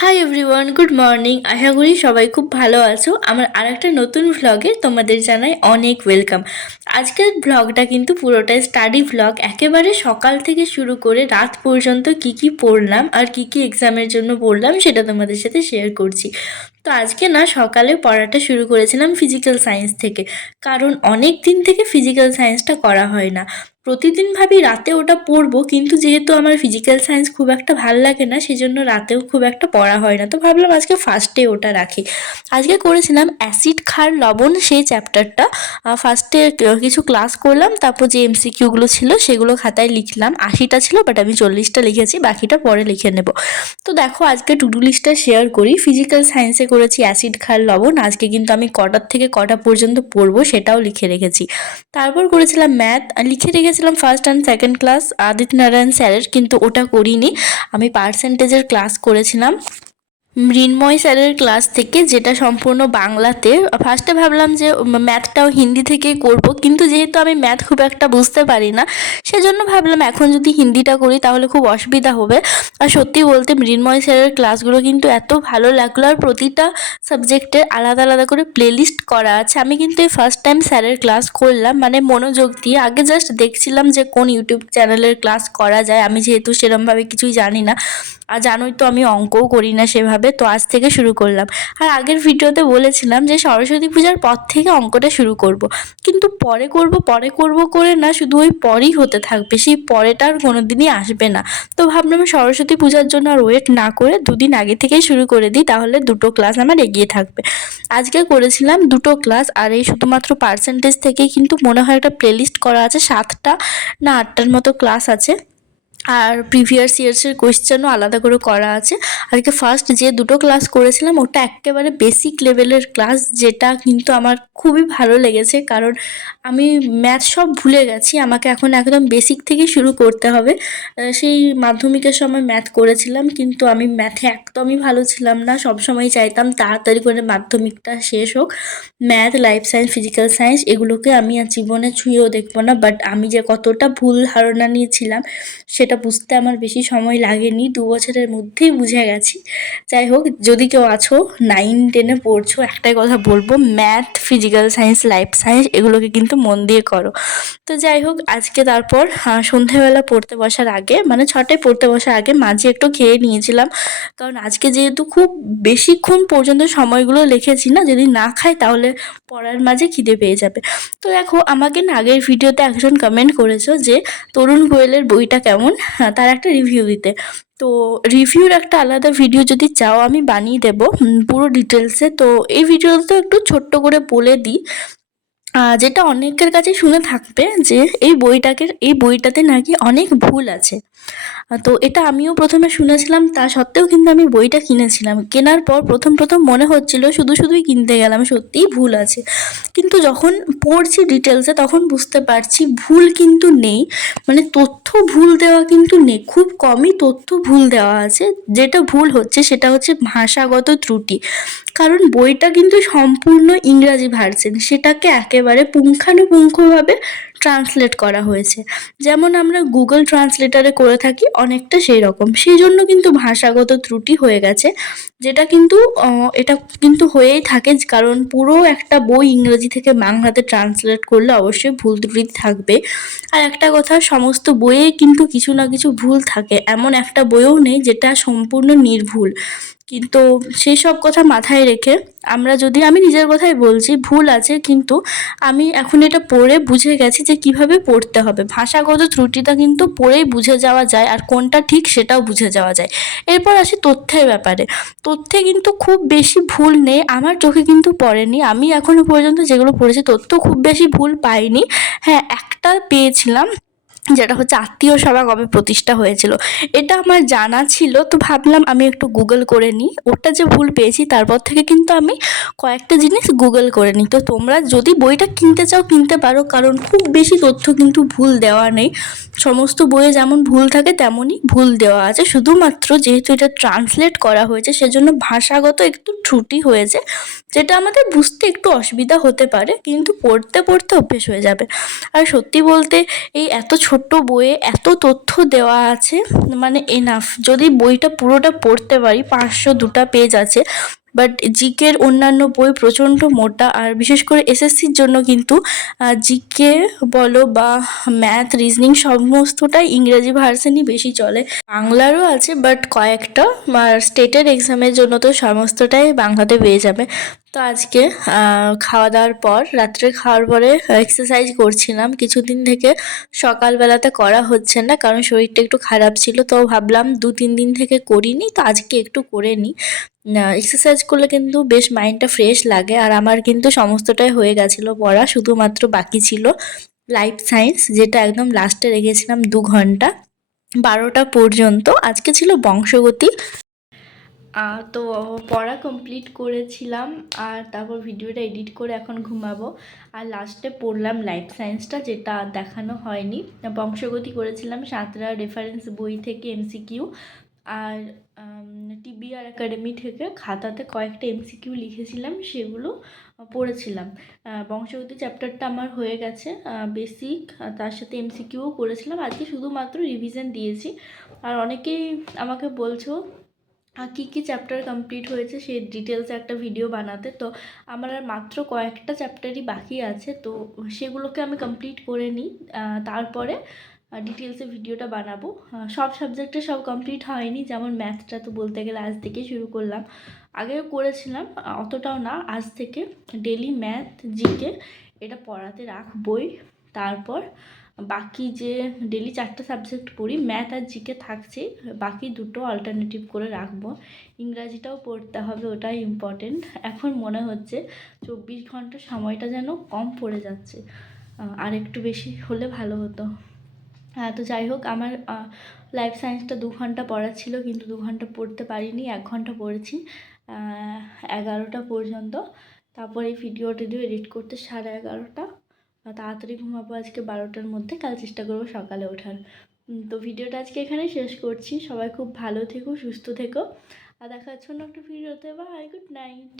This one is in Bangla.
High everyone, good morning. আশা করি সবাই খুব ভালো আছো। আমার আরেকটা নতুন ভ্লগে তোমাদের জানাই অনেক ওয়েলকাম। আজকের ভ্লগটা কিন্তু পুরোটাই স্টাডি ভ্লগ। একেবারে সকাল থেকে শুরু করে রাত পর্যন্ত কি কি পড়লাম আর কি কি এক্সামের জন্য পড়লাম সেটা তোমাদের সাথে শেয়ার করছি। তো আজকে না সকালে পড়াটা শুরু করেছিলাম ফিজিক্যাল সায়েন্স থেকে, কারণ অনেক দিন থেকে ফিজিক্যাল সায়েন্সটা করা হয় না। প্রতিদিন ভাবি রাতে ওটা পড়বো, কিন্তু যেহেতু আমার ফিজিক্যাল সায়েন্স খুব একটা ভাল লাগে না, সেজন্য রাতেও খুব একটা পড়া হয় না। তো ভাবলাম আজকে ফার্স্টে ওটা রাখি। আজকে করেছিলাম অ্যাসিড ক্ষার লবণ, সেই চ্যাপ্টারটা। ফার্স্টে কিছু ক্লাস করলাম, তারপর যে এমসিকিউগুলো ছিল সেগুলো খাতায় লিখলাম। 80টা ছিল, বাট আমি 40টা লিখেছি, বাকিটা পরে লিখে নেব। তো দেখো আজকে টু ডু লিস্টটা শেয়ার করি। ফিজিক্যাল সায়েন্সে করেছি অ্যাসিড ক্ষার লবণ। আজকে কিন্তু আমি কটার থেকে কটা পর্যন্ত পড়বো সেটাও লিখে রেখেছি। তারপর করেছিলাম ম্যাথ, লিখে রেখেছিলাম first and second class Aditya Narayan স্যারের, কিন্তু ওটা করিনি। আমি পার্সেন্টেজের ক্লাস করেছিলাম মৃন্ময় স্যারের ক্লাস থেকে, যেটা সম্পূর্ণ বাংলাতে। ফার্স্টে ভাবলাম যে ম্যাথটাও হিন্দি থেকেই করব, কিন্তু যেহেতু আমি ম্যাথ খুব একটা বুঝতে পারি না, সেজন্য ভাবলাম এখন যদি হিন্দিটা করি তাহলে খুব অসুবিধা হবে। আর সত্যি বলতে মৃন্ময় স্যারের ক্লাসগুলো কিন্তু এত ভালো লাগলো, আর প্রতিটা সাবজেক্টের আলাদা আলাদা করে প্লেলিস্ট করা আছে। আমি কিন্তু এই ফার্স্ট টাইম স্যারের ক্লাস করলাম, মানে মনোযোগ দিয়ে। আগে জাস্ট দেখছিলাম যে কোন ইউটিউব চ্যানেলের ক্লাস করা যায়, আমি যেহেতু সেরমভাবে কিছুই জানি না। আর জানোই তো আমি অঙ্কও করি না সেভাবে, তো আজ থেকে শুরু করলাম। আর আগের ভিডিওতে বলেছিলাম যে সরস্বতী পূজার পর থেকে অঙ্কটা শুরু করব, কিন্তু পরে করব করে না শুধু ওই পরেই হতে থাকবে, সেই পরেটা আর কোনো দিনই আসবে না। তো ভাবলাম সরস্বতী পূজার জন্য আর ওয়েট না করে দুদিন আগে থেকেই শুরু করে দিই, তাহলে দুটো ক্লাস আমার এগিয়ে থাকবে। আজকে করেছিলাম দুটো ক্লাস, আর এই শুধুমাত্র পার্সেন্টেজ থেকেই কিন্তু মনে হয় একটা প্লেলিস্ট করা আছে, 7টা না 8টার মতো ক্লাস আছে। আর প্রিভিয়াস ইয়ার্সের কোয়েশ্চেনও আলাদা করে করা আছে। আজকে ফার্স্ট যে দুটো ক্লাস করেছিলাম ওটা একেবারে বেসিক লেভেলের ক্লাস, যেটা কিন্তু আমার খুবই ভালো লেগেছে, কারণ আমি ম্যাথ সব ভুলে গেছি। আমাকে এখন একদম বেসিক থেকে শুরু করতে হবে। সেই মাধ্যমিকের সময় ম্যাথ করেছিলাম, কিন্তু আমি ম্যাথে একদমই ভালো ছিলাম না। সবসময় চাইতাম তাড়াতাড়ি করে মাধ্যমিকটা শেষ হোক। Math, life science, physical science এগুলোকে আমি আর জীবনে ছুঁয়েও দেখবো না। বাট আমি যে কতটা ভুল ধারণা নিয়েছিলাম সেটা বুঝতে আমার বেশি সময় লাগেনি, 2 বছরের মধ্যেই বুঝে গেছি। যাই হোক, যদি কেউ আছো 9-10-এ পড়ছো, একটাই কথা বলবো, math, physical science, life science এগুলোকে কিন্তু মন দিয়ে করো। তো যাই হোক, আজকে তারপর সন্ধ্যেবেলা পড়তে বসার আগে, মানে 6টায় পড়তে বসার আগে মাঝে একটু খেয়ে নিয়েছিলাম, কারণ আজকে যেহেতু খুব বেশিক্ষণ পর্যন্ত সময়গুলো লিখেছি না, যদি না খাই তাহলে পড়ার মাঝে খিদে পেয়ে যাবে। তো দেখো, আমাকে না আগের ভিডিওতে একজন কমেন্ট করেছো যে তরুণ গোয়েলের বইটা কেমন, তার একটা রিভিউ দিতে। তো রিভিউর একটা আলাদা ভিডিও যদি চাও আমি বানিয়ে দেবো পুরো ডিটেলসে। তো এই ভিডিওতে একটু ছোট্ট করে বলে দিই, যেটা অনেকের কাছে শুনে থাকবে, যে এই বইটাতে নাকি অনেক ভুল আছে। তো এটা আমিও প্রথমে শুনেছিলাম, তা সত্ত্বেও কিন্তু আমি বইটা কিনেছিলাম। কেনার পর প্রথম মনে হচ্ছিল শুধুই কিনতে গেলাম, সত্যিই ভুল আছে। কিন্তু যখন পড়ছি ডিটেলসে তখন বুঝতে পারছি ভুল কিন্তু নেই, মানে তথ্য ভুল দেওয়া কিন্তু নেই, খুব কমই তথ্য ভুল দেওয়া আছে। যেটা ভুল হচ্ছে সেটা হচ্ছে ভাষাগত ত্রুটি, কারণ বইটা কিন্তু সম্পূর্ণ ইংরাজি ভার্সন, সেটাকে একেবারে পুঙ্খানুপুঙ্খভাবে ট্রান্সলেট করা হয়েছে, যেমন আমরা গুগল ট্রান্সলেটারে করে থাকি অনেকটা সেই রকম। সেই জন্য কিন্তু ভাষাগত ত্রুটি হয়ে গেছে, যেটা কিন্তু এটা কিন্তু হয়েই থাকে, কারণ পুরো একটা বই ইংরেজি থেকে বাংলাতে ট্রান্সলেট করলে অবশ্যই ভুল ত্রুটি থাকবে। আর একটা কথা, সমস্ত বইয়ে কিন্তু কিছু না কিছু ভুল থাকে, এমন একটা বইও নেই যেটা সম্পূর্ণ নির্ভুল। কিন্তু সেই সব কথা মাথায় রেখে আমি নিজের কথাই বলছি, ভুল আছে, কিন্তু আমি এখন এটা পড়ে বুঝে গেছি যে কিভাবে পড়তে হবে। ভাষাগত ত্রুটিটা কিন্তু পড়েই বুঝে যাওয়া যায়, আর কোনটা ঠিক সেটাও বুঝে যাওয়া যায়। এরপর আসি তথ্যের ব্যাপারে। তথ্যে কিন্তু খুব বেশি ভুল নেই, আমার চোখে কিন্তু পড়েনি। আমি এখনো পর্যন্ত যেগুলো পড়েছি তথ্য খুব বেশি ভুল পাইনি। হ্যাঁ, একটা পেয়েছিলাম, যেটা হচ্ছে আত্মীয় সভা কবে প্রতিষ্ঠা হয়েছিল, এটা আমার জানা ছিল। তো ভাবলাম আমি একটু গুগল করে নিই, ওটা যে ভুল পেয়েছি তারপর থেকে কিন্তু আমি কয়েকটা জিনিস গুগল করে নিই। তো তোমরা যদি বইটা কিনতে চাও কিনতে পারো, কারণ খুব বেশি তথ্য কিন্তু ভুল দেওয়া নেই। সমস্ত বইয়ে যেমন ভুল থাকে তেমনই ভুল দেওয়া আছে, শুধুমাত্র যেহেতু এটা ট্রান্সলেট করা হয়েছে সেজন্য ভাষাগত একটু ত্রুটি হয়েছে, যেটা আমাদের বুঝতে একটু অসুবিধা হতে পারে, কিন্তু পড়তে পড়তে অভ্যেস হয়ে যাবে। আর সত্যি বলতে এই এত ছোট্ট বইয়ে এত তথ্য দেওয়া আছে, মানে এনাফ। যদি বইটা পুরোটা পড়তে পারি, 502টা পেজ আছে। বাট জিকের অন্যান্য বই প্রচণ্ড মোটা, আর বিশেষ করে এসএসসির জন্য কিন্তু জিকে বলো বা ম্যাথ, রিজনিং সমস্তটাই ইংরেজি ভার্সনই বেশি চলে। বাংলারও আছে বাট কয়েকটা, আর স্টেটের এক্সামের জন্য তো সমস্তটাই বাংলাতে পেয়ে যাবে। তো আজকে খাওয়া দাওয়ার পর, রাত্রে খাওয়ার পরে এক্সারসাইজ করছিলাম। কিছুদিন থেকে সকালবেলাতে করা হচ্ছে না, কারণ শরীরটা একটু খারাপ ছিল। তো ভাবলাম 2-3 দিন থেকে করিনি, তো আজকে একটু করে নিই। এক্সারসাইজ করলে কিন্তু বেশ মাইন্ডটা ফ্রেশ লাগে। আর আমার কিন্তু সমস্তটাই হয়ে গেছিলো পড়া, শুধুমাত্র বাকি ছিল লাইফ সায়েন্স, যেটা একদম লাস্টে রেখেছিলাম 2 ঘন্টা, 12টা পর্যন্ত। আজকে ছিল বংশগতি। তো পড়া কমপ্লিট করেছিলাম, আর তারপর ভিডিওটা এডিট করে এখন ঘুমাবো। আর লাস্টে পড়লাম লাইফ সায়েন্সটা, যেটা দেখানো হয়নি। বংশগতি করেছিলাম সাঁতরা রেফারেন্স বই থেকে এমসিকিউ, আর টিবিআর একাডেমি থেকে খাতাতে কয়েকটা এমসিকিউ লিখেছিলাম, সেগুলো পড়েছিলাম। বংশগতি চ্যাপ্টারটা আমার হয়ে গেছে, বেসিক, তার সাথে এমসিকিউও করেছিলাম। আজকে শুধুমাত্র রিভিশন দিয়েছি। আর অনেকেই আমাকে বলছো কী কী চ্যাপ্টার কমপ্লিট হয়েছে সেই ডিটেলসে একটা ভিডিও বানাতে। তো আমার আর মাত্র কয়েকটা চ্যাপ্টারই বাকি আছে, তো সেগুলোকে আমি কমপ্লিট করে নিই, তারপরে ডিটেলসে ভিডিওটা বানাবো। সব সাবজেক্টে সব কমপ্লিট হয়নি, যেমন ম্যাথটা তো বলতে গেলে আজ থেকে শুরু করলাম। আগেও করেছিলাম, অতটাও না। আজ থেকে ডেলি ম্যাথ, জিকে এটা পড়াতে রাখবই। তারপর বাকি যে ডেলি 4টা সাবজেক্ট পড়ি, ম্যাথ আর জিকে থাকছে, বাকি দুটো অল্টারনেটিভ করে রাখবো। ইংরাজিটাও পড়তে হবে, ওটাই ইম্পর্টেন্ট। এখন মনে হচ্ছে 24 ঘন্টা সময়টা যেন কম পড়ে যাচ্ছে, আর একটু বেশি হলে ভালো হতো। তো যাই হোক, আমার লাইফ সায়েন্সটা 2 ঘন্টা পড়া ছিল, কিন্তু 2 ঘন্টা পড়তে পারিনি, 1 ঘন্টা পড়েছি 11টা পর্যন্ত। তারপর এই ভিডিও এডিট করতে 11:30। তাড়াতাড়ি ঘুমাবো আজকে 12টার মধ্যে, কাল চেষ্টা করবো সকালে ওঠার। তো ভিডিওটা আজকে এখানে শেষ করছি। সবাই খুব ভালো থেকো, সুস্থ থেকো, আর দেখা হচ্ছে অন্য একটা ভিডিওতে। Bye, good night.